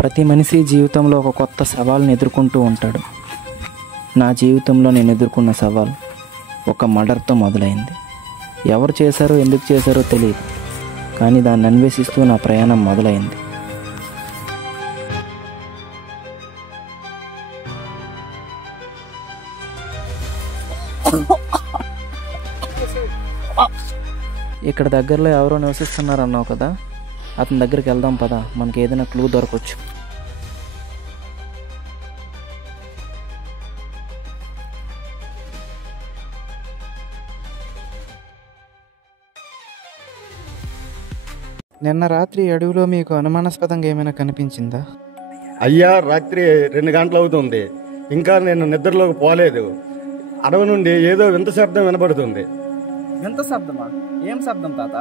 ప్రతి మనిషి జీవితంలో ఒక కొత్త సవాల్ని ఎదుర్కొంటూ ఉంటాడు. నా జీవితంలో నేను ఎదుర్కొన్న సవాల్ ఒక మర్డర్తో మొదలైంది. ఎవరు చేశారో ఎందుకు చేశారో తెలియదు, కానీ దాన్ని అన్వేషిస్తూ నా ప్రయాణం మొదలైంది. ఇక్కడ దగ్గరలో ఎవరో నివసిస్తున్నారు అన్నావు కదా, అతని దగ్గరికి వెళ్దాం పదా, మనకి ఏదైనా క్లూ దొరకవచ్చు. నిన్న రాత్రి అడవిలో మీకు అనుమానాస్పదంగా ఏమైనా కనిపించిందా? అయ్యా, రాత్రి 2 గంటలు అవుతుంది, ఇంకా నేను నిద్రలోకి పోలేదు. అడవి నుండి ఏదో వింత శబ్దం వినబడుతుంది. వింత శబ్దమా? ఏం శబ్దం తాత?